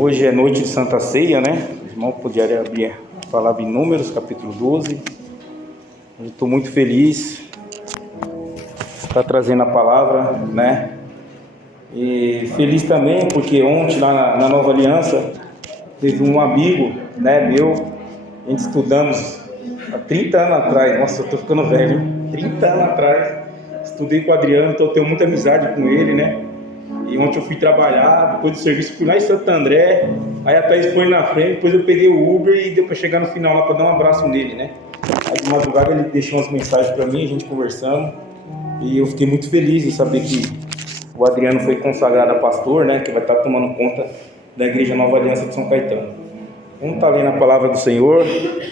Hoje é noite de Santa Ceia, né? O irmão poderia abrir a palavra em Números, capítulo 12. Eu estou muito feliz de estar trazendo a palavra, né? E feliz também porque ontem lá na Nova Aliança teve um amigo, né, meu. A gente estudamos há 30 anos atrás. Nossa, eu estou ficando velho, hein? 30 anos atrás. Estudei com o Adriano, então eu tenho muita amizade com ele, né? E ontem eu fui trabalhar, depois do serviço fui lá em Santo André, aí a Thaís foi na frente, depois eu peguei o Uber e deu para chegar no final lá para dar um abraço nele, né? Aí de madrugada ele deixou umas mensagens para mim, a gente conversando, e eu fiquei muito feliz em saber que o Adriano foi consagrado a pastor, né? Que vai estar tomando conta da Igreja Nova Aliança de São Caetano. Vamos estar lendo a palavra do Senhor,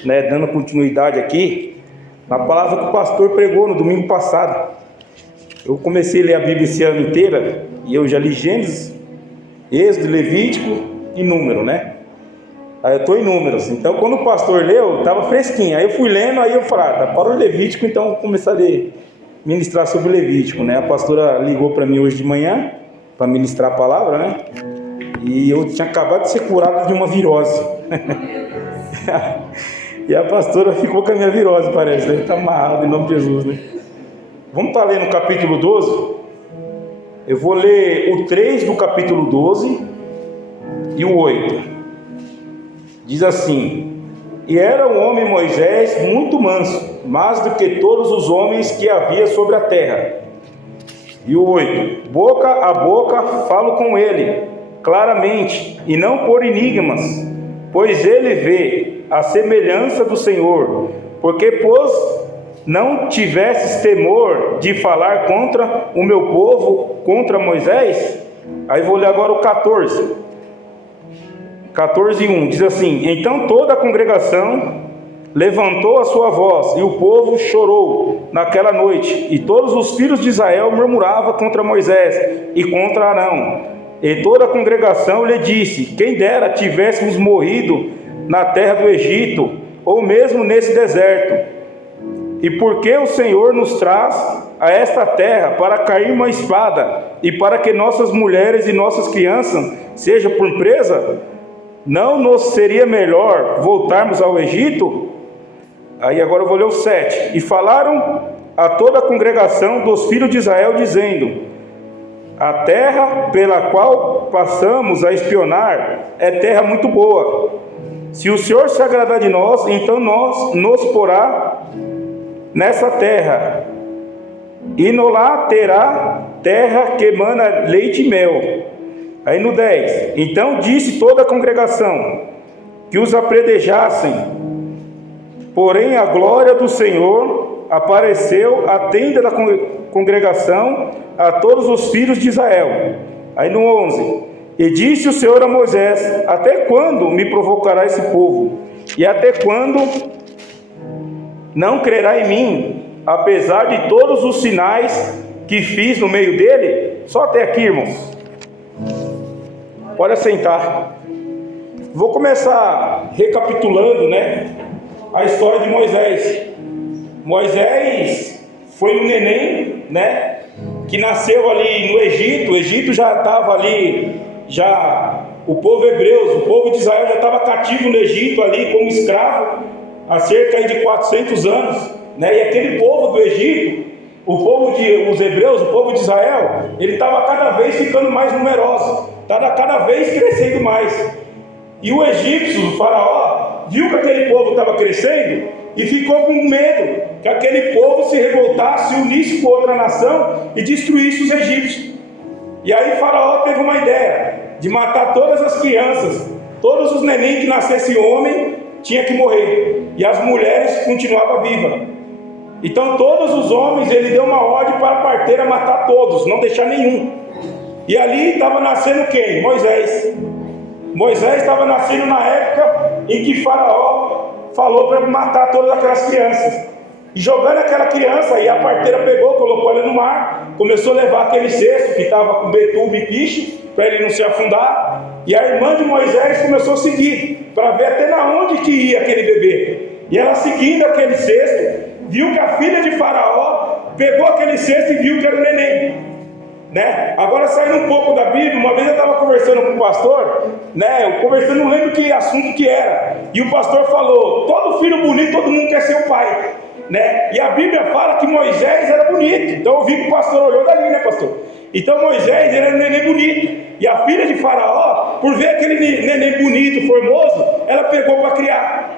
né? Dando continuidade aqui na palavra que o pastor pregou no domingo passado. Eu comecei a ler a Bíblia esse ano inteira e eu já li Gênesis, Êxodo, Levítico e Número, né? Aí eu estou em Números. Então, quando o pastor leu, estava fresquinho. Aí eu fui lendo, aí eu falei, tá para o Levítico, então eu vou começar a ler, ministrar sobre o Levítico, né? A pastora ligou para mim hoje de manhã para ministrar a palavra, né? E eu tinha acabado de ser curado de uma virose. E a pastora ficou com a minha virose, parece, né? Está amarrado em nome de Jesus, né? Vamos estar lendo o capítulo 12. Eu vou ler o 3 do capítulo 12 e o 8. Diz assim: E era o homem Moisés muito manso, mais do que todos os homens que havia sobre a terra. E o 8: Boca a boca falo com ele, claramente, e não por enigmas, pois ele vê a semelhança do Senhor, porque não tivesses temor de falar contra o meu povo, contra Moisés? Aí vou ler agora o 14 e 1, diz assim: Então toda a congregação levantou a sua voz, e o povo chorou naquela noite, e todos os filhos de Israel murmuravam contra Moisés e contra Arão. E toda a congregação lhe disse: Quem dera tivéssemos morrido na terra do Egito, ou mesmo nesse deserto. E porque o Senhor nos traz a esta terra para cair uma espada, e para que nossas mulheres e nossas crianças sejam por presa, não nos seria melhor voltarmos ao Egito? Aí agora eu vou ler o 7. E falaram a toda a congregação dos filhos de Israel, dizendo: A terra pela qual passamos a espionar é terra muito boa. Se o Senhor se agradar de nós, então nos porá nessa terra, e no lá terá terra que emana leite e mel. Aí no 10: Então disse toda a congregação que os apredejassem, porém a glória do Senhor apareceu à tenda da congregação a todos os filhos de Israel. Aí no 11: E disse o Senhor a Moisés: Até quando me provocará esse povo? E até quando não crerá em mim, apesar de todos os sinais que fiz no meio dele? Só até aqui, irmãos. Pode assentar. Vou começar recapitulando, né, a história de Moisés. Moisés foi um neném, né, que nasceu ali no Egito. O Egito já estava ali, o povo hebreu, o povo de Israel já estava cativo no Egito ali como escravo há cerca de 400 anos, né? E aquele povo do Egito, os hebreus, o povo de Israel, ele estava cada vez ficando mais numeroso, estava cada vez crescendo mais. E o egípcio, o faraó, viu que aquele povo estava crescendo e ficou com medo que aquele povo se revoltasse, se unisse com outra nação e destruísse os egípcios. E aí o faraó teve uma ideia de matar todas as crianças, todos os nenéns que nascesse homem tinha que morrer, e as mulheres continuavam vivas. Então todos os homens, ele deu uma ordem para a parteira matar todos, não deixar nenhum. E ali estava nascendo quem? Moisés. Moisés estava nascendo na época em que Faraó falou para matar todas aquelas crianças. E jogando aquela criança, e a parteira pegou, colocou ela no mar, começou a levar aquele cesto que estava com betume e piche, para ele não se afundar. E a irmã de Moisés começou a seguir, para ver até na onde que ia aquele bebê. E ela seguindo aquele cesto, viu que a filha de Faraó pegou aquele cesto e viu que era o neném. né? Agora, saindo um pouco da Bíblia, uma vez eu estava conversando com o pastor, né? Conversando, não lembro que assunto que era, e o pastor falou: todo filho bonito, todo mundo quer ser o pai, né? E a Bíblia fala que Moisés era bonito. Então eu vi que o pastor olhou dali, né, pastor? Então Moisés era um neném bonito, e a filha de Faraó, por ver aquele neném bonito, formoso, ela pegou para criar.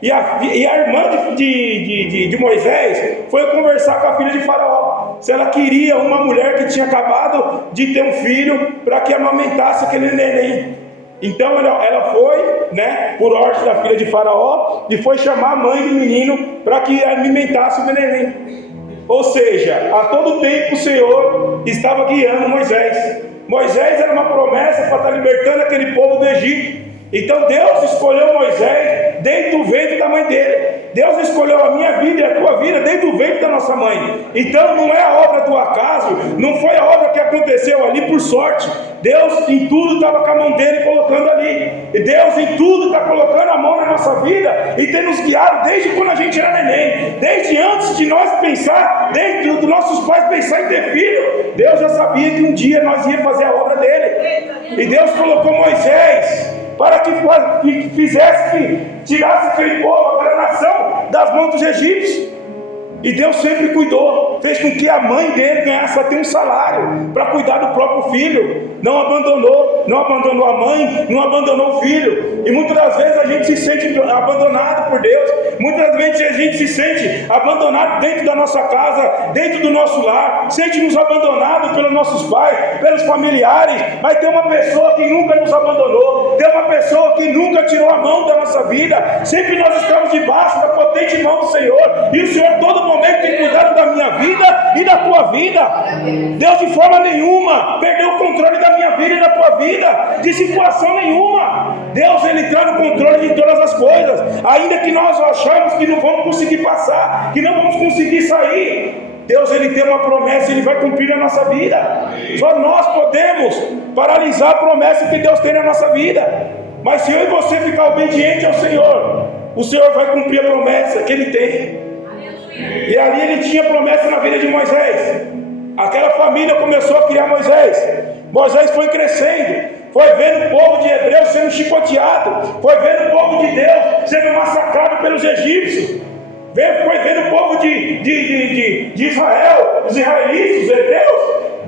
E a irmã de Moisés foi conversar com a filha de Faraó, se ela queria uma mulher que tinha acabado de ter um filho, para que amamentasse aquele neném. Então ela foi, né, por ordem da filha de Faraó, e foi chamar a mãe do menino para que alimentasse o neném. Ou seja, a todo tempo o Senhor estava guiando Moisés. Moisés era uma promessa para estar libertando aquele povo do Egito. Então Deus escolheu Moisés desde o ventre da mãe dele. Deus escolheu a minha vida e a tua vida desde o ventre da nossa mãe. Então não é a obra do acaso, não foi a obra que aconteceu ali por sorte. Deus em tudo estava com a mão dele colocando ali. E Deus em tudo está colocando a mão na nossa vida e tem nos guiado desde quando a gente era neném. Desde antes de nós pensar, desde os nossos pais pensar em ter filho, Deus já sabia que um dia nós íamos fazer a obra dele. E Deus colocou Moisés para que fizesse, que tirasse aquele povo, aquela nação, das mãos dos egípcios. E Deus sempre cuidou, fez com que a mãe dele ganhasse até um salário para cuidar do próprio filho. Não abandonou a mãe, não abandonou o filho. E muitas das vezes a gente se sente abandonado por Deus. Muitas das vezes a gente se sente abandonado dentro da nossa casa, dentro do nosso lar, sente-nos abandonados pelos nossos pais, pelos familiares. Mas tem uma pessoa que nunca nos abandonou, tem uma pessoa que nunca tirou a mão da nossa vida. Sempre nós estamos debaixo da potente mão do Senhor, e o Senhor todo momento tem cuidado da minha vida e da tua vida. Deus de forma nenhuma perdeu o controle da minha vida e da tua vida, de situação nenhuma. Deus, Ele está no controle de todas as coisas, ainda que nós achamos que não vamos conseguir passar, que não vamos conseguir sair. Deus, Ele tem uma promessa e Ele vai cumprir na nossa vida. Só nós podemos paralisar a promessa que Deus tem na nossa vida. Mas se eu e você ficar obediente ao Senhor, o Senhor vai cumprir a promessa que Ele tem. E ali Ele tinha promessa na vida de Moisés. Aquela família começou a criar Moisés. Moisés foi crescendo, foi vendo o povo de Hebreus sendo chicoteado, foi vendo o povo de Deus sendo massacrado pelos egípcios, foi vendo o povo de Israel, os israelitas, os hebreus,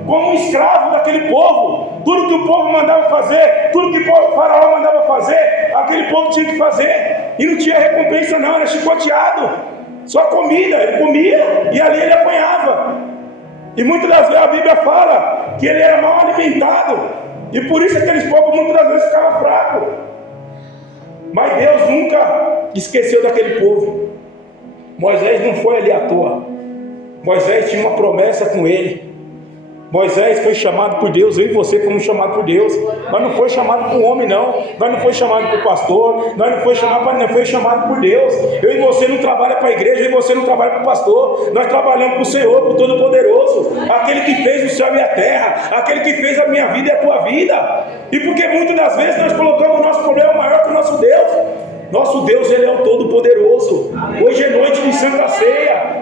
como escravo daquele povo. Tudo que o povo mandava fazer, tudo que o faraó mandava fazer, aquele povo tinha que fazer, e não tinha recompensa não, era chicoteado. Só comida, ele comia e ali ele apanhava. E muitas das vezes a Bíblia fala que ele era mal alimentado, e por isso aqueles povos muitas das vezes ficavam fracos. Mas Deus nunca esqueceu daquele povo. Moisés não foi ali à toa. Moisés tinha uma promessa com ele. Moisés foi chamado por Deus, eu e você fomos chamados por Deus. Nós não foi chamado por homem não, nós não foi chamado por pastor, nós não foi chamado por Deus. Eu e você não trabalha para a igreja, eu e você não trabalha para o pastor. Nós trabalhamos para o Senhor, para o Todo-Poderoso, aquele que fez o céu e a terra, aquele que fez a minha vida e a tua vida. E porque muitas das vezes nós colocamos o nosso problema maior que o nosso Deus. Nosso Deus, Ele é o Todo-Poderoso. Hoje é noite de Santa Ceia.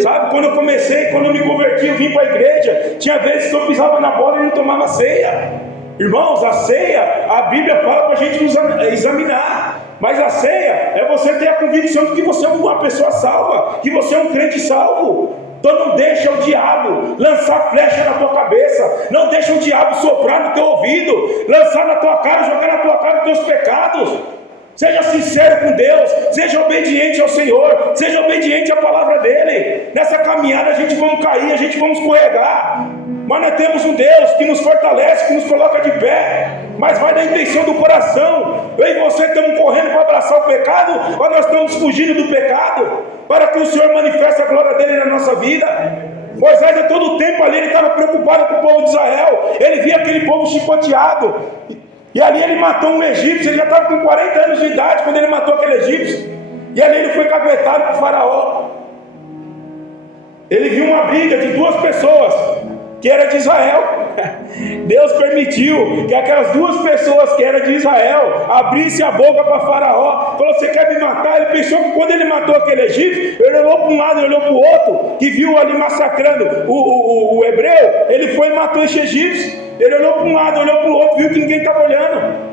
Sabe, quando eu me converti, eu vim para a igreja, tinha vezes que eu pisava na bola e não tomava ceia. Irmãos, a ceia, a Bíblia fala para a gente nos examinar. Mas a ceia é você ter a convicção de que você é uma pessoa salva, que você é um crente salvo. Então não deixa o diabo lançar flecha na tua cabeça, não deixa o diabo soprar no teu ouvido, lançar na tua cara, jogar na tua cara os teus pecados. Seja sincero com Deus, seja obediente ao Senhor, seja obediente à palavra dele. Nessa caminhada a gente vamos cair, a gente vamos escorregar, mas nós temos um Deus que nos fortalece, que nos coloca de pé. Mas vai da intenção do coração. Eu e você estamos correndo para abraçar o pecado, ou nós estamos fugindo do pecado, para que o Senhor manifeste a glória dele na nossa vida? Moisés a todo tempo ali, ele estava preocupado com o povo de Israel. Ele via aquele povo chicoteado, e ali ele matou um egípcio. Ele já estava com 40 anos de idade quando ele matou aquele egípcio. E ali ele foi caguetado por Faraó. Ele viu uma briga de duas pessoas. que era de Israel. Deus permitiu que aquelas duas pessoas que eram de Israel abrissem a boca para Faraó. Falou: você quer me matar? Ele pensou que quando ele matou aquele egípcio, ele olhou para um lado e olhou para o outro, que viu ali massacrando o hebreu. Ele foi e matou esse egípcio. Ele olhou para um lado, olhou para o outro, viu que ninguém estava olhando.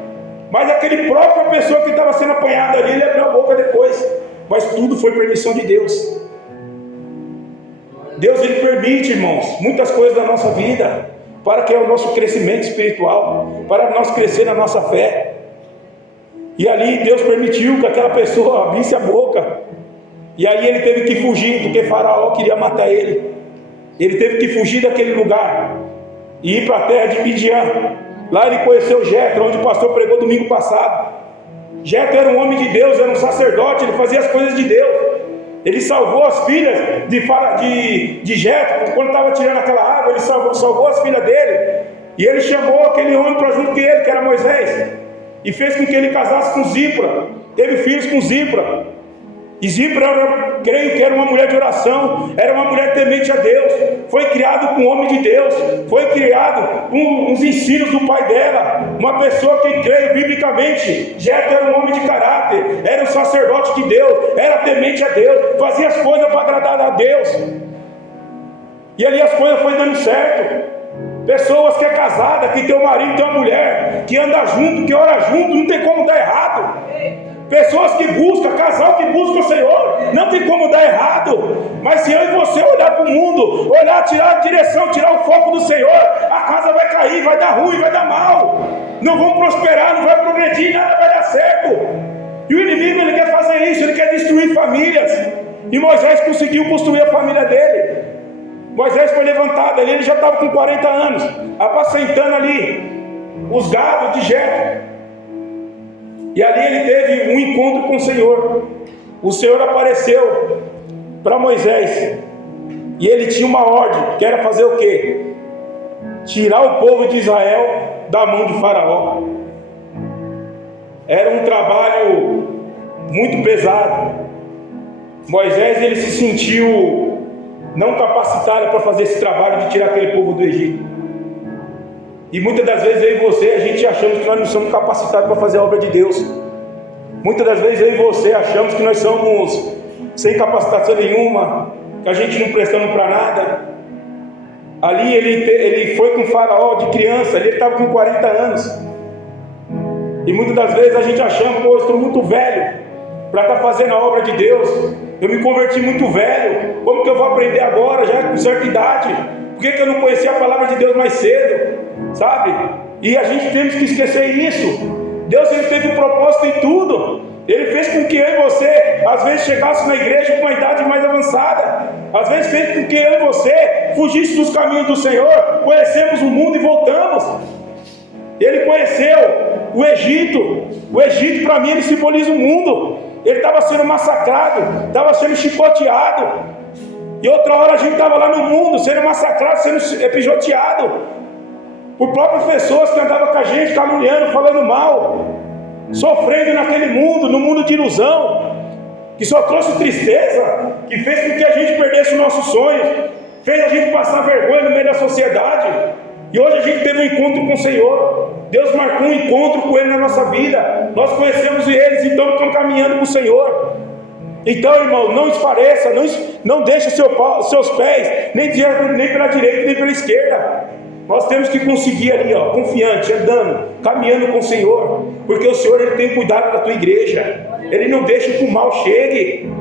Mas aquele própria pessoa que estava sendo apanhada ali, ele abriu a boca depois. Mas tudo foi permissão de Deus. Deus, ele permite, irmãos, muitas coisas da nossa vida, para que é o nosso crescimento espiritual, para nós crescer na nossa fé. E ali Deus permitiu que aquela pessoa abrisse a boca. E aí ele teve que fugir, porque Faraó queria matar ele. Ele teve que fugir daquele lugar e ir para a terra de Midian. Lá ele conheceu Jetro, onde o pastor pregou domingo passado. Jetro era um homem de Deus, era um sacerdote, ele fazia as coisas de Deus. Ele salvou as filhas de Jetro. Quando estava tirando aquela água, ele salvou as filhas dele. E ele chamou aquele homem para junto com ele, que era Moisés, e fez com que ele casasse com Zípora. Teve filhos com Zípora. E Zípora, creio que era uma mulher de oração, era uma mulher temente a Deus, foi criado com um homem de Deus, foi criado com os ensinos do pai dela, uma pessoa que creio biblicamente. Jetro era um homem de caráter, era um sacerdote de Deus, era temente a Deus, fazia as coisas para agradar a Deus, e ali as coisas foram dando certo. Pessoas que é casada, que tem um marido, tem uma mulher, que anda junto, que ora junto, não tem como dar errado. Pessoas que buscam, casal que busca o Senhor, não tem como dar errado. Mas se eu e você olhar para o mundo, olhar, tirar a direção, tirar o foco do Senhor, a casa vai cair, vai dar ruim, vai dar mal. Não vão prosperar, não vai progredir, nada vai dar certo. E o inimigo, ele quer fazer isso, ele quer destruir famílias. E Moisés conseguiu construir a família dele. Moisés foi levantado ali, ele já estava com 40 anos, apacentando ali os gados de Jetro. E ali ele teve um encontro com o Senhor. O Senhor apareceu para Moisés, e ele tinha uma ordem, que era fazer o quê? Tirar o povo de Israel da mão de Faraó. Era um trabalho muito pesado. Moisés, ele se sentiu não capacitado para fazer esse trabalho de tirar aquele povo do Egito. E muitas das vezes eu e você, a gente achamos que nós não somos capacitados para fazer a obra de Deus. Muitas das vezes eu e você achamos que nós somos sem capacitação nenhuma, que a gente não prestamos para nada. Ali ele foi com Faraó de criança, ele estava com 40 anos. E muitas das vezes a gente achamos: pô, eu estou muito velho para estar fazendo a obra de Deus. Eu me converti muito velho, como que eu vou aprender agora, já com certa idade? Por que eu não conhecia a palavra de Deus mais cedo? Sabe? E a gente temos que esquecer isso. Deus, ele teve um propósito em tudo. Ele fez com que eu e você às vezes chegasse na igreja com uma idade mais avançada. Às vezes fez com que eu e você fugisse dos caminhos do Senhor, conhecemos o mundo e voltamos. Ele conheceu o Egito. O Egito, para mim, ele simboliza o mundo. Ele estava sendo massacrado, estava sendo chicoteado. E outra hora a gente estava lá no mundo, sendo massacrado, sendo pisoteado por próprias pessoas que andavam com a gente, caluniando, falando mal, sofrendo naquele mundo, no mundo de ilusão, que só trouxe tristeza, que fez com que a gente perdesse os nossos sonhos, fez a gente passar vergonha no meio da sociedade. E hoje a gente teve um encontro com o Senhor. Deus marcou um encontro com Ele na nossa vida. Nós conhecemos eles, então estamos caminhando com o Senhor. Então, irmão, não espareça, não deixe seus pés nem pela direita nem pela esquerda. Nós temos que conseguir ali, confiante, andando, caminhando com o Senhor, porque o Senhor, ele tem cuidado da tua igreja. Ele não deixa que o mal chegue.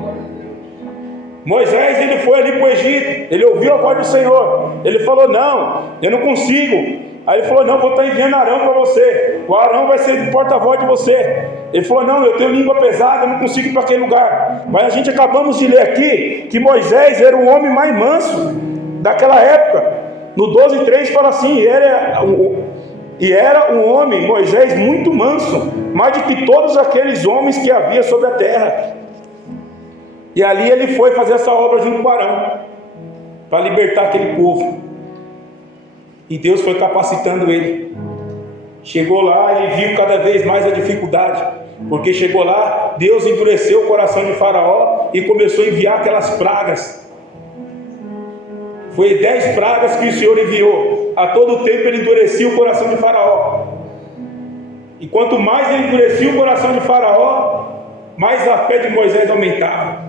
Moisés, ele foi ali para o Egito, ele ouviu a voz do Senhor, ele falou: não, eu não consigo. Aí ele falou: não, vou estar enviando Arão para você, o Arão vai ser porta-voz de você. Ele falou: não, eu tenho língua pesada, eu não consigo ir para aquele lugar. Mas a gente acabamos de ler aqui que Moisés era o homem mais manso daquela época. No 12:3 fala assim: e era um homem, Moisés, muito manso, mais do que todos aqueles homens que havia sobre a terra. E ali ele foi fazer essa obra junto com Arão, para libertar aquele povo. E Deus foi capacitando ele. Chegou lá, ele viu cada vez mais a dificuldade, porque chegou lá, Deus endureceu o coração de Faraó e começou a enviar aquelas pragas. Foi 10 pragas que o Senhor enviou. A todo tempo ele endurecia o coração de Faraó. E quanto mais ele endurecia o coração de Faraó, mais a fé de Moisés aumentava,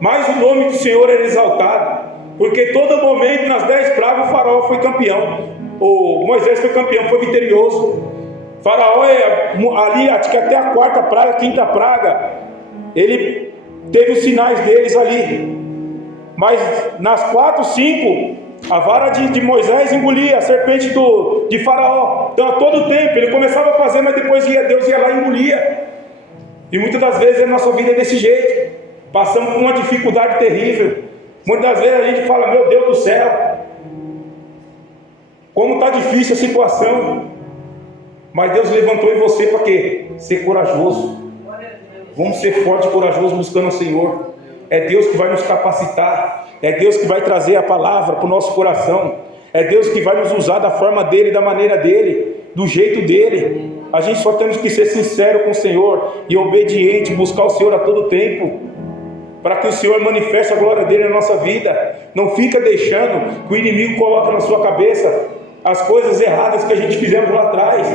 mais o nome do Senhor era exaltado. Porque todo momento, nas 10 pragas, o Faraó foi campeão. O Moisés foi campeão, foi vitorioso. Faraó, ali, acho que até a 4ª praga, 5ª praga, ele teve os sinais deles ali. Mas nas 4, 5, a vara de Moisés engolia a serpente de Faraó. Então a todo tempo ele começava a fazer, mas depois Deus ia lá e engolia. E muitas das vezes a nossa vida é desse jeito. Passamos por uma dificuldade terrível. Muitas das vezes a gente fala: meu Deus do céu, como está difícil a situação. Mas Deus levantou em você para quê? Ser corajoso. Vamos ser fortes e corajosos buscando o Senhor. É Deus que vai nos capacitar. É Deus que vai trazer a palavra para o nosso coração. É Deus que vai nos usar da forma dEle, da maneira dEle, do jeito dEle. A gente só temos que ser sincero com o Senhor e obediente, buscar o Senhor a todo tempo, para que o Senhor manifeste a glória dEle na nossa vida. Não fica deixando que o inimigo coloque na sua cabeça as coisas erradas que a gente fizemos lá atrás.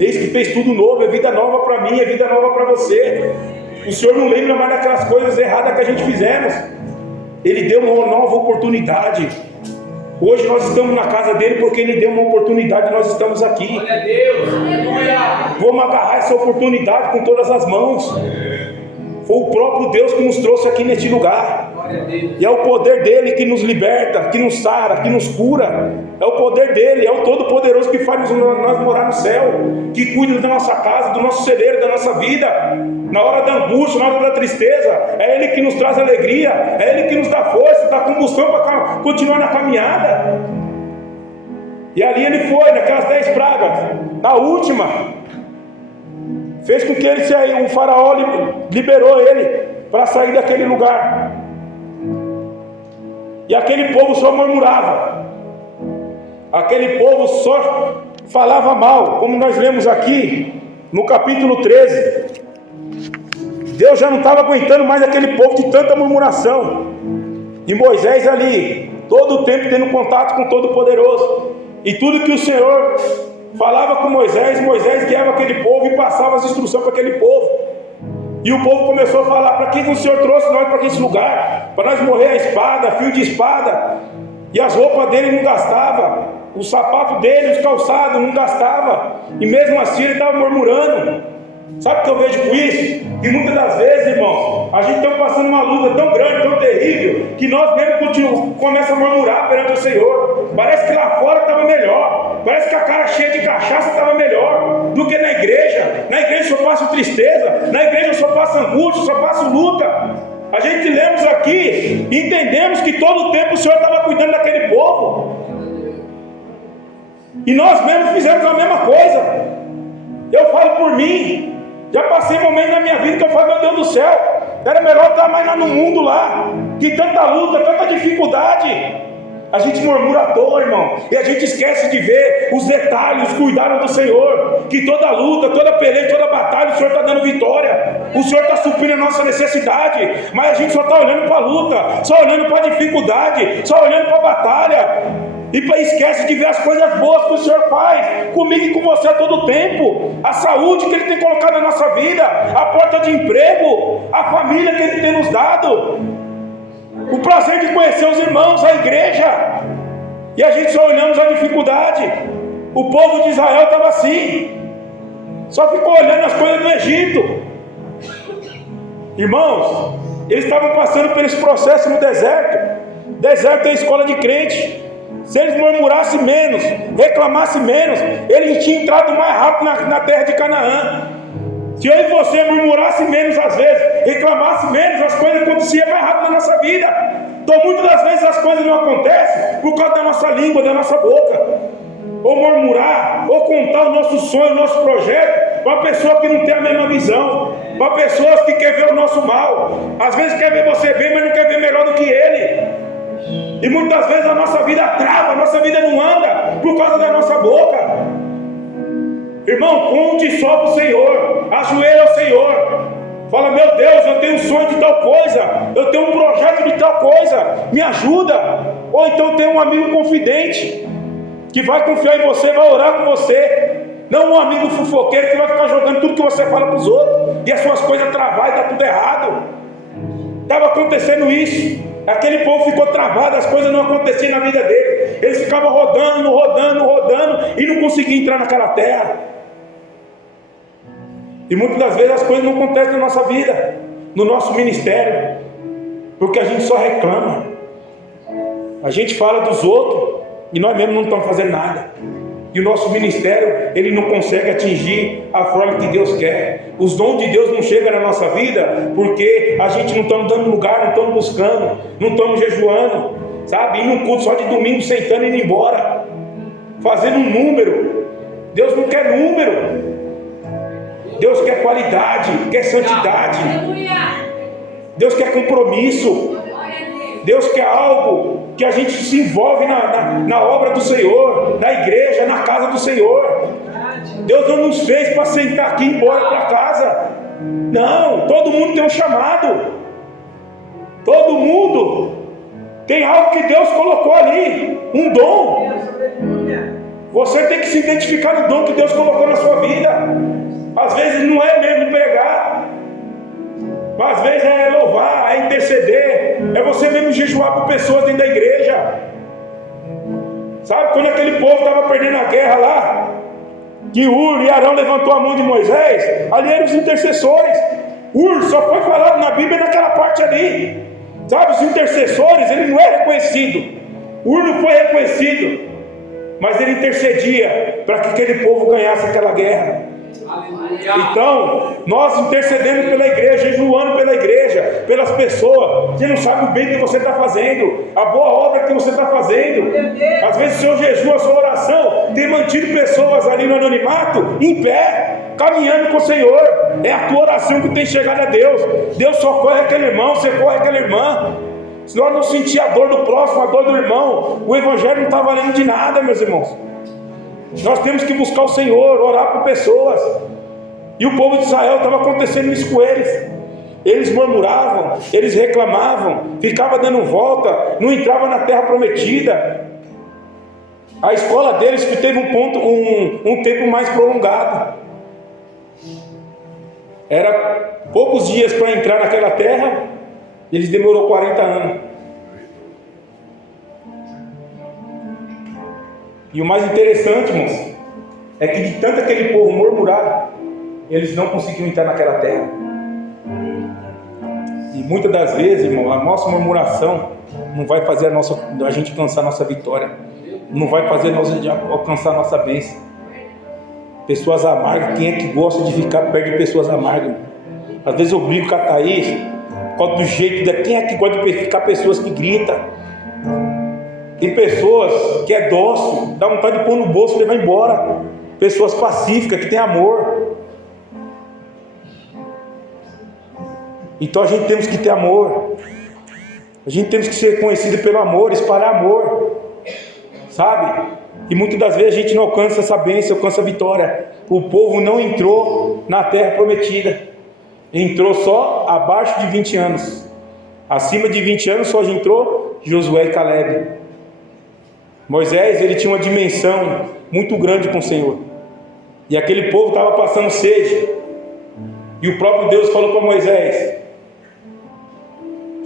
Eis que fez tudo novo, é vida nova para mim, é vida nova para você. O Senhor não lembra mais daquelas coisas erradas que a gente fizemos. Ele deu uma nova oportunidade. Hoje nós estamos na casa dele porque ele deu uma oportunidade e nós estamos aqui. Glória a Deus. Vamos agarrar essa oportunidade com todas as mãos. Foi o próprio Deus que nos trouxe aqui neste lugar. E é o poder dele que nos liberta, que nos sara, que nos cura. É o poder dele, é o Todo-Poderoso que faz nós morar no céu, que cuida da nossa casa, do nosso celeiro, da nossa vida. Na hora da angústia, na hora da tristeza, é ele que nos traz alegria, é ele que nos dá força, dá combustão para continuar na caminhada. E ali ele foi, naquelas 10 pragas. Na última, fez com que o faraó liberou ele para sair daquele lugar. E aquele povo só murmurava. Aquele povo só falava mal, como nós lemos aqui no capítulo 13. Deus já não estava aguentando mais aquele povo de tanta murmuração. E Moisés ali, todo o tempo tendo contato com o Todo-Poderoso. E tudo que o Senhor falava com Moisés, Moisés guiava aquele povo e passava as instruções para aquele povo. E o povo começou a falar: para que o Senhor trouxe nós para esse lugar? Para nós morrer a espada, fio de espada. E as roupas dele não gastavam, o sapato dele, os calçados não gastavam. E mesmo assim ele estava murmurando. Sabe o que eu vejo com isso? Que muitas das vezes, irmãos, a gente está passando uma luta tão grande, tão terrível, que nós mesmos começamos a murmurar perante o Senhor. Parece que lá fora estava melhor, parece que a cara cheia de cachaça estava melhor do que na igreja. Na igreja só passa tristeza, na igreja só passa angústia, só passa luta. A gente lemos aqui e entendemos que todo o tempo o Senhor estava cuidando daquele povo. E nós mesmos fizemos a mesma coisa. Eu falo por mim. Já passei momentos na minha vida que eu falo: meu Deus do céu, era melhor estar mais lá no mundo lá, que tanta luta, tanta dificuldade. A gente murmura à toa, irmão, e a gente esquece de ver os detalhes, os cuidados do Senhor, que toda luta, toda peleja, toda batalha, o Senhor está dando vitória, o Senhor está suprindo a nossa necessidade, mas a gente só está olhando para a luta, só olhando para a dificuldade, só olhando para a batalha. E esquece de ver as coisas boas que o Senhor faz comigo e com você a todo tempo. A saúde que Ele tem colocado na nossa vida, a porta de emprego, a família que Ele tem nos dado, o prazer de conhecer os irmãos, a igreja. E a gente só olhamos a dificuldade. O povo de Israel estava assim, só ficou olhando as coisas do Egito. Irmãos, eles estavam passando por esse processo no deserto. Deserto é a escola de crente. Se eles murmurassem menos, reclamassem menos, eles tinham entrado mais rápido na terra de Canaã. Se eu e você murmurasse menos às vezes, reclamasse menos, as coisas aconteciam mais rápido na nossa vida. Então muitas das vezes as coisas não acontecem por causa da nossa língua, da nossa boca. Ou murmurar, ou contar o nosso sonho, o nosso projeto para pessoa que não tem a mesma visão, para pessoas que querem ver o nosso mal. Às vezes quer ver você bem, mas não quer ver melhor do que ele. E muitas vezes a nossa vida trava, a nossa vida não anda por causa da nossa boca. Irmão, conte só para o Senhor, ajoelha ao Senhor, fala: meu Deus, eu tenho um sonho de tal coisa, eu tenho um projeto de tal coisa, me ajuda. Ou então tem um amigo confidente, que vai confiar em você, vai orar com você. Não um amigo fofoqueiro que vai ficar jogando tudo que você fala para os outros, e as suas coisas travar e está tudo errado. Estava acontecendo isso. Aquele povo ficou travado, as coisas não aconteciam na vida dele. Eles ficavam rodando e não conseguiam entrar naquela terra. E muitas das vezes as coisas não acontecem na nossa vida, no nosso ministério, porque a gente só reclama. A gente fala dos outros e nós mesmos não estamos fazendo nada. E o nosso ministério, ele não consegue atingir a forma que Deus quer. Os dons de Deus não chegam na nossa vida porque a gente não está dando lugar, não estamos buscando, não estamos jejuando, sabe? Indo num culto só de domingo, sentando e indo embora, fazendo um número. Deus não quer número. Deus quer qualidade, quer santidade. Deus quer compromisso. Deus quer algo que a gente se envolve na obra do Senhor, na igreja, na casa do Senhor. Deus não nos fez para sentar aqui e ir embora para casa. Não, todo mundo tem um chamado. Todo mundo tem algo que Deus colocou ali, um dom. Você tem que se identificar no dom que Deus colocou na sua vida. Às vezes não é mesmo pregar, às vezes é louvar, é interceder, é você mesmo jejuar por pessoas dentro da igreja. Sabe, quando aquele povo estava perdendo a guerra lá, que Ur e Arão levantou a mão de Moisés, ali eram os intercessores. Ur só foi falado na Bíblia naquela parte ali. Sabe, os intercessores, ele não é reconhecido. Ur não foi reconhecido, mas ele intercedia para que aquele povo ganhasse aquela guerra. Então, nós intercedendo pela igreja, jejuando pela igreja, pelas pessoas. Você não sabe o bem que você está fazendo, a boa obra que você está fazendo. Às vezes o seu jejum, a sua oração tem mantido pessoas ali no anonimato, em pé, caminhando com o Senhor. É a tua oração que tem chegado a Deus. Deus socorre aquele irmão, socorre aquela irmã. Se nós não sentir a dor do próximo, a dor do irmão, o evangelho não está valendo de nada, meus irmãos. Nós temos que buscar o Senhor, orar por pessoas. E o povo de Israel estava acontecendo isso com eles. Eles murmuravam, eles reclamavam, ficavam dando volta, não entravam na terra prometida. A escola deles teve um tempo mais prolongado. Era poucos dias para entrar naquela terra, eles demorou 40 anos. E o mais interessante, irmãos, é que de tanto aquele povo murmurar, eles não conseguiam entrar naquela terra. E muitas das vezes, irmão, a nossa murmuração não vai fazer a gente alcançar a nossa vitória, não vai fazer nós alcançar a nossa bênção. Pessoas amargas, quem é que gosta de ficar perto de pessoas amargas? Às vezes eu brigo com a Thaís, por causa do jeito quem é que gosta de ficar pessoas que gritam? Tem pessoas que é dócil, dá vontade de pôr no bolso e levar embora. Pessoas pacíficas, que tem amor. Então a gente temos que ter amor. A gente temos que ser conhecido pelo amor, espalhar amor. Sabe? E muitas das vezes a gente não alcança essa bênção, alcança a vitória. O povo não entrou na terra prometida. Entrou só abaixo de 20 anos. Acima de 20 anos só entrou Josué e Caleb. Moisés, ele tinha uma dimensão muito grande com o Senhor. E aquele povo estava passando sede. E o próprio Deus falou para Moisés: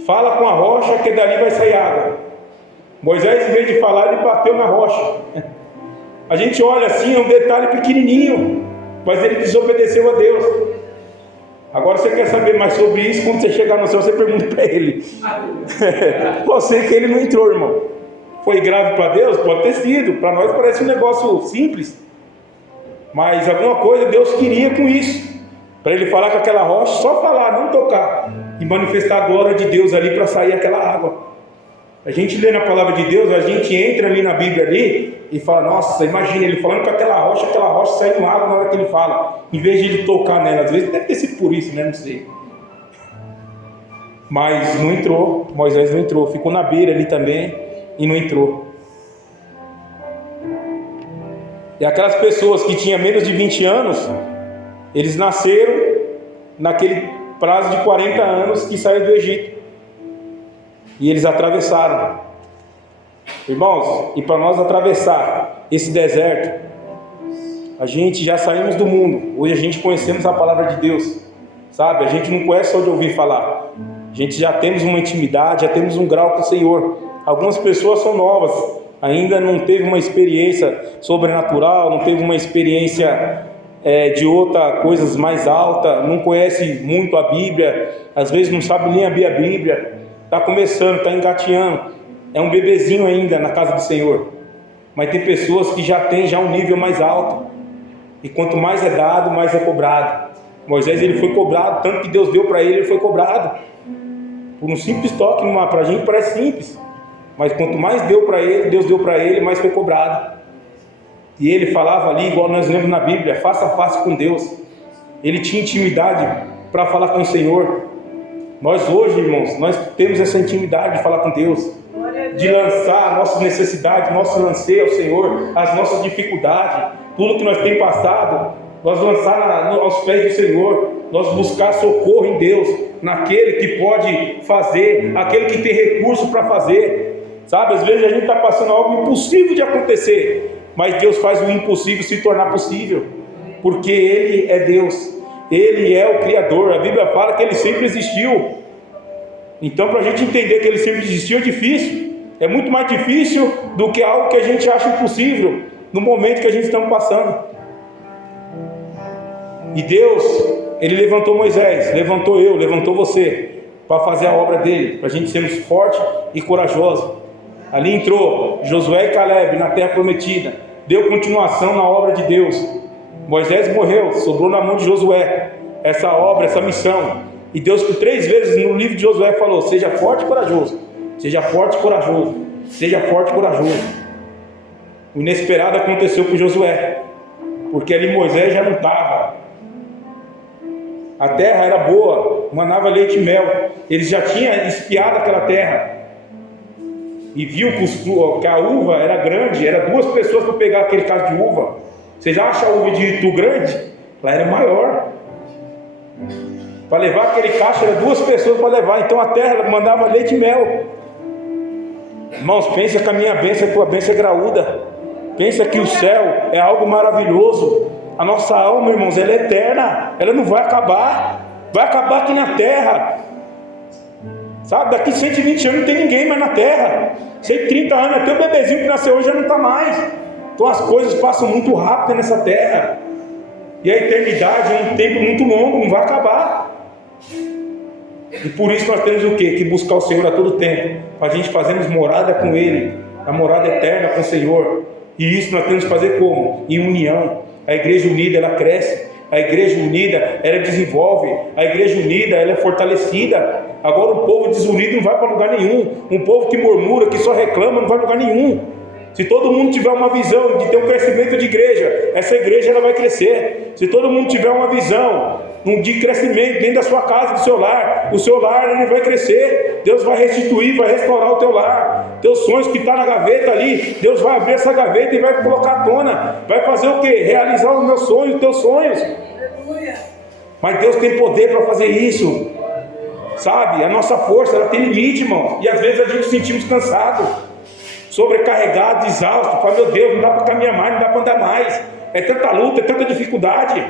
fala com a rocha que dali vai sair água. Moisés, em vez de falar, ele bateu na rocha. A gente olha assim, é um detalhe pequenininho, mas ele desobedeceu a Deus. Agora você quer saber mais sobre isso? Quando você chegar no céu, você pergunta para ele. Você que ele não entrou, irmão. Foi grave para Deus? Pode ter sido. Para nós parece um negócio simples. Mas alguma coisa Deus queria com isso. Para ele falar com aquela rocha, só falar, não tocar. E manifestar a glória de Deus ali para sair aquela água. A gente lê na palavra de Deus, a gente entra ali na Bíblia ali e fala: nossa, imagina ele falando com aquela rocha sai com água na hora que ele fala. Em vez de ele tocar nela, às vezes deve ter sido por isso, né? Não sei. Mas não entrou, Moisés não entrou. Ficou na beira ali também e não entrou. E aquelas pessoas que tinham menos de 20 anos, eles nasceram naquele prazo de 40 anos que saiu do Egito. E eles atravessaram. Irmãos, e para nós atravessar esse deserto, a gente já saímos do mundo. Hoje a gente conhecemos a palavra de Deus, sabe? A gente não conhece só de ouvir falar. A gente já temos uma intimidade, já temos um grau com o Senhor. Algumas pessoas são novas, ainda não teve uma experiência sobrenatural, não teve uma experiência de outra coisas mais alta, não conhece muito a Bíblia, às vezes não sabe nem abrir a Bíblia, está começando, está engateando, é um bebezinho ainda na casa do Senhor. Mas tem pessoas que já têm um nível mais alto, e quanto mais é dado, mais é cobrado. Moisés, ele foi cobrado, tanto que Deus deu para ele foi cobrado por um simples toque. Para a gente parece simples, mas quanto mais Deus deu para ele, mais foi cobrado. E ele falava ali, igual nós lemos na Bíblia, face a face com Deus. Ele tinha intimidade para falar com o Senhor. Nós hoje, irmãos, nós temos essa intimidade de falar com Deus, de lançar nossas necessidades, nosso anseio ao Senhor, as nossas dificuldades, tudo que nós temos passado, nós lançar aos pés do Senhor, nós buscar socorro em Deus, naquele que pode fazer, aquele que tem recurso para fazer, sabe? Às vezes a gente está passando algo impossível de acontecer, mas Deus faz o impossível se tornar possível, porque Ele é Deus, Ele é o Criador. A Bíblia fala que Ele sempre existiu. Então, para a gente entender que Ele sempre existiu é difícil, é muito mais difícil do que algo que a gente acha impossível no momento que a gente está passando. E Deus, Ele levantou Moisés, levantou eu, levantou você, para fazer a obra dele, para a gente sermos fortes e corajosos. Ali entrou Josué e Caleb na terra prometida, deu continuação na obra de Deus. Moisés morreu, sobrou na mão de Josué essa obra, essa missão. E Deus por 3 vezes no livro de Josué falou: seja forte e corajoso, seja forte e corajoso, seja forte e corajoso. O inesperado aconteceu com Josué, porque ali Moisés já não estava. A terra era boa, manava leite e mel. Eles já tinham espiado aquela terra e viu que a uva era grande, era 2 pessoas para pegar aquele cacho de uva. Vocês acham a uva de Itu grande? Ela era maior. Para levar aquele cacho, era 2 pessoas para levar. Então a terra mandava leite e mel. Irmãos, pensa que a minha bênção, a tua bênção é graúda. Pensa que o céu é algo maravilhoso. A nossa alma, irmãos, ela é eterna, ela não vai acabar. Vai acabar aqui na terra, sabe? Daqui 120 anos não tem ninguém mais na terra. 130 anos, até o bebezinho que nasceu hoje já não está mais. Então as coisas passam muito rápido nessa terra, e a eternidade é um tempo muito longo, não vai acabar. E por isso nós temos o quê? Que buscar o Senhor a todo tempo, para a gente fazermos morada com Ele, a morada eterna com o Senhor. E isso nós temos que fazer como? Em união. A igreja unida, ela cresce. A igreja unida, ela desenvolve. A igreja unida, ela é fortalecida. Agora o povo desunido não vai para lugar nenhum. Um povo que murmura, que só reclama, não vai para lugar nenhum. Se todo mundo tiver uma visão de ter um crescimento de igreja, essa igreja ela vai crescer. Se todo mundo tiver uma visão de crescimento dentro da sua casa, do seu lar, o seu lar ele vai crescer. Deus vai restituir, vai restaurar o teu lar. Teus sonhos que estão na gaveta ali, Deus vai abrir essa gaveta e vai colocar à tona. Vai fazer o quê? Realizar os meus sonhos, os teus sonhos. Mas Deus tem poder para fazer isso, sabe? A nossa força ela tem limite, irmão. E às vezes a gente se sentimos cansados, sobrecarregados, exaustos. Fala, meu Deus, não dá para caminhar mais, não dá para andar mais. É tanta luta, é tanta dificuldade.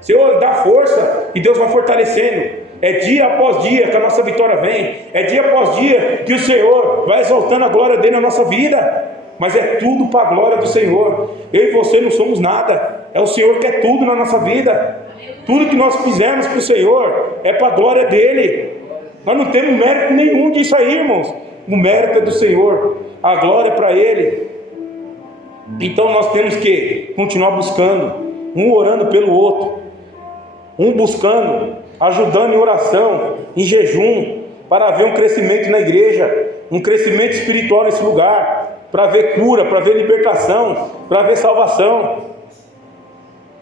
Senhor, dá força e Deus vai fortalecendo. É dia após dia que a nossa vitória vem. É dia após dia que o Senhor vai exaltando a glória dele na nossa vida. Mas é tudo para a glória do Senhor. Eu e você não somos nada. É o Senhor que é tudo na nossa vida. Tudo que nós fizemos para o Senhor é para a glória dele. Nós não temos mérito nenhum disso aí, irmãos. O mérito é do Senhor. A glória é para Ele. Então nós temos que continuar buscando, um orando pelo outro, um buscando, ajudando em oração, em jejum, para haver um crescimento na igreja, um crescimento espiritual nesse lugar, para haver cura, para haver libertação, para haver salvação.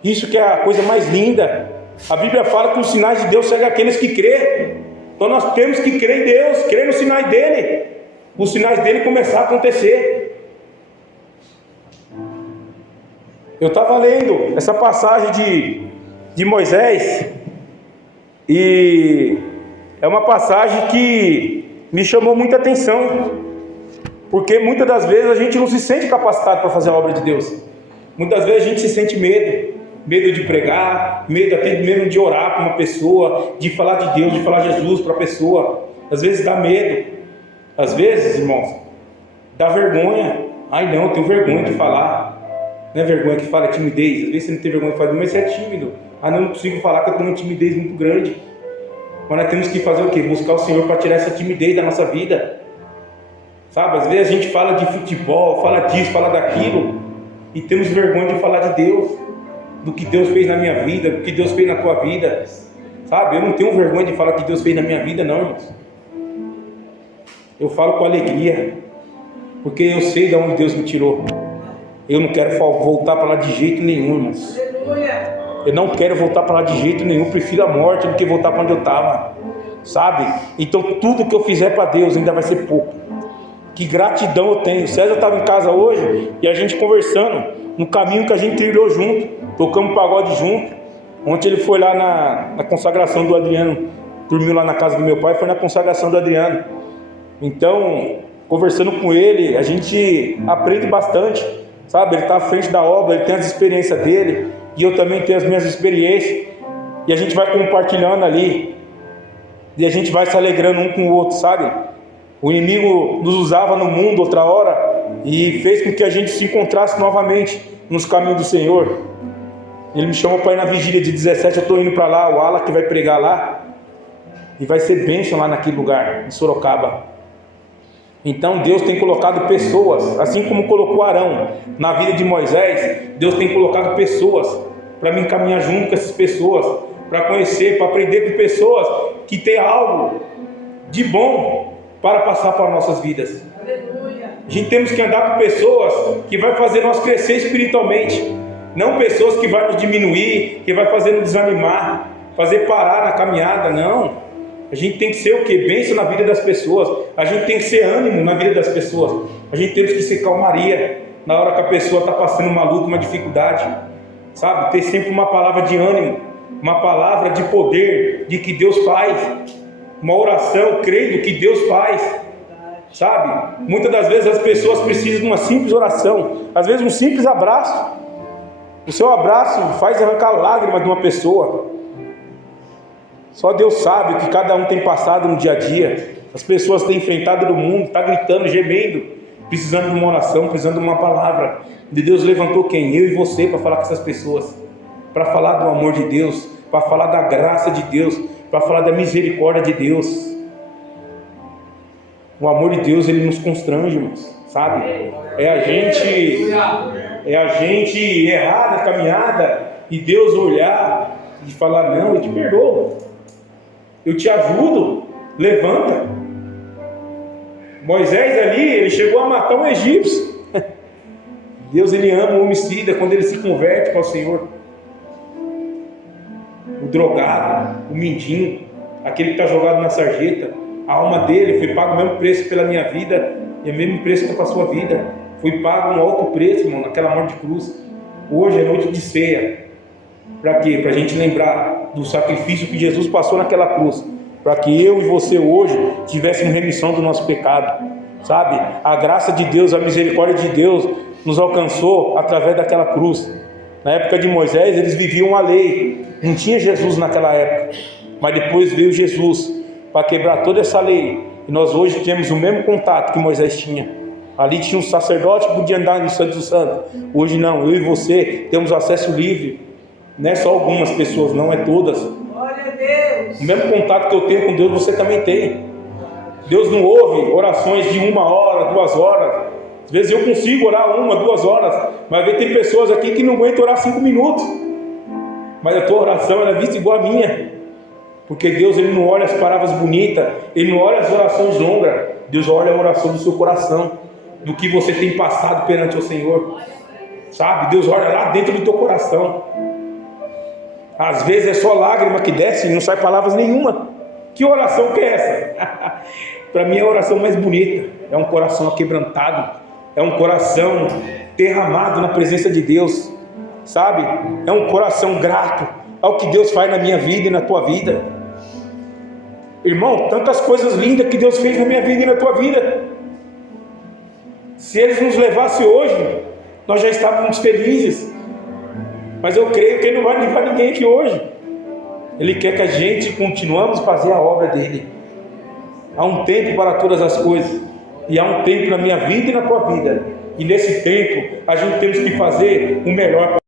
Isso que é a coisa mais linda. A Bíblia fala que os sinais de Deus seguem aqueles que crêem. Então nós temos que crer em Deus, crer nos sinais dele, os sinais dele começar a acontecer. Eu estava lendo essa passagem de Moisés, e é uma passagem que me chamou muita atenção. Porque muitas das vezes a gente não se sente capacitado para fazer a obra de Deus. Muitas vezes a gente se sente medo de pregar, medo até mesmo de orar para uma pessoa, de falar de Deus, de falar de Jesus para a pessoa. Às vezes dá medo, às vezes, irmãos, dá vergonha. Ai não, eu tenho vergonha de falar. Não é vergonha que fala, é timidez. Às vezes você não tem vergonha de falar, mas você é tímido. Ah, não consigo falar que eu tenho uma timidez muito grande. Mas nós temos que fazer o quê? Buscar o Senhor para tirar essa timidez da nossa vida. Sabe, às vezes a gente fala de futebol, fala disso, fala daquilo, e temos vergonha de falar de Deus, do que Deus fez na minha vida, do que Deus fez na tua vida. Sabe, eu não tenho vergonha de falar que Deus fez na minha vida, não, irmãos. Eu falo com alegria, porque eu sei de onde Deus me tirou. Eu não quero voltar para lá de jeito nenhum, irmãos. Eu não quero voltar para lá de jeito nenhum. Prefiro a morte do que voltar para onde eu estava, sabe? Então tudo que eu fizer para Deus ainda vai ser pouco. Que gratidão eu tenho. O César estava em casa hoje e a gente conversando no caminho que a gente trilhou junto, tocamos pagode junto. Ontem ele foi lá na consagração do Adriano, dormiu lá na casa do meu pai, foi na consagração do Adriano. Então, conversando com ele, a gente aprende bastante, sabe? Ele está à frente da obra, ele tem as experiências dele, e eu também tenho as minhas experiências, e a gente vai compartilhando ali, e a gente vai se alegrando um com o outro, sabe? O inimigo nos usava no mundo outra hora, e fez com que a gente se encontrasse novamente nos caminhos do Senhor. Ele me chamou para ir na vigília de 17, eu estou indo para lá, o Ala que vai pregar lá, e vai ser bênção lá naquele lugar, em Sorocaba. Então Deus tem colocado pessoas, assim como colocou Arão na vida de Moisés, Deus tem colocado pessoas para me encaminhar junto com essas pessoas, para conhecer, para aprender com pessoas que têm algo de bom para passar para nossas vidas. Aleluia. A gente temos que andar com pessoas que vai fazer nós crescer espiritualmente, não pessoas que vai nos diminuir, que vai fazer nos desanimar, fazer parar na caminhada, não. A gente tem que ser o que? Bênção na vida das pessoas. A gente tem que ser ânimo na vida das pessoas. A gente tem que ser calmaria na hora que a pessoa está passando uma luta, uma dificuldade, sabe? Ter sempre uma palavra de ânimo, uma palavra de poder, de que Deus faz, uma oração crendo que Deus faz, sabe? Muitas das vezes as pessoas precisam de uma simples oração, às vezes um simples abraço. O seu abraço faz arrancar lágrimas de uma pessoa. Só Deus sabe o que cada um tem passado no dia a dia. As pessoas têm enfrentado no mundo, está gritando, gemendo, precisando de uma oração, precisando de uma palavra. E Deus levantou quem? Eu e você, para falar com essas pessoas, para falar do amor de Deus, para falar da graça de Deus, para falar da misericórdia de Deus. O amor de Deus, ele nos constrange, irmãos, sabe? É a gente errar na caminhada e Deus olhar e falar, não, eu te perdoo, eu te ajudo, levanta. Moisés ali, ele chegou a matar um egípcio. Deus, ele ama o homicida quando ele se converte para o Senhor. O drogado, o mendigo, aquele que está jogado na sarjeta, a alma dele foi pago o mesmo preço pela minha vida e o mesmo preço para a sua vida. Foi pago um alto preço, irmão, naquela morte de cruz. Hoje é noite de ceia. Para quê? Para a gente lembrar do sacrifício que Jesus passou naquela cruz, para que eu e você hoje tivéssemos remissão do nosso pecado, sabe? A graça de Deus, a misericórdia de Deus nos alcançou através daquela cruz. Na época de Moisés eles viviam a lei, não tinha Jesus naquela época, mas depois veio Jesus para quebrar toda essa lei, e nós hoje temos o mesmo contato que Moisés tinha. Ali tinha um sacerdote que podia andar no Santo dos Santos, hoje não, eu e você temos acesso livre. Não é só algumas pessoas, não é todas. Glória a Deus. O mesmo contato que eu tenho com Deus, você também tem. Deus não ouve orações de 1 hora, 2 horas. Às vezes eu consigo orar 1, 2 horas, mas tem pessoas aqui que não aguentam orar 5 minutos. Mas a tua oração é vista igual a minha. Porque Deus, ele não olha as palavras bonitas, ele não olha as orações longas. Deus olha a oração do seu coração, do que você tem passado perante o Senhor. Sabe? Deus olha lá dentro do teu coração. Às vezes é só lágrima que desce e não sai palavras nenhuma. Que oração que é essa? Para mim é a oração mais bonita. É um coração aquebrantado. É um coração derramado na presença de Deus. Sabe? É um coração grato ao que Deus faz na minha vida e na tua vida. Irmão, tantas coisas lindas que Deus fez na minha vida e na tua vida. Se Ele nos levasse hoje, nós já estávamos felizes. Mas eu creio que Ele não vai levar ninguém aqui hoje. Ele quer que a gente continuemos a fazer a obra dEle. Há um tempo para todas as coisas. E há um tempo na minha vida e na tua vida. E nesse tempo, a gente temos que fazer o melhor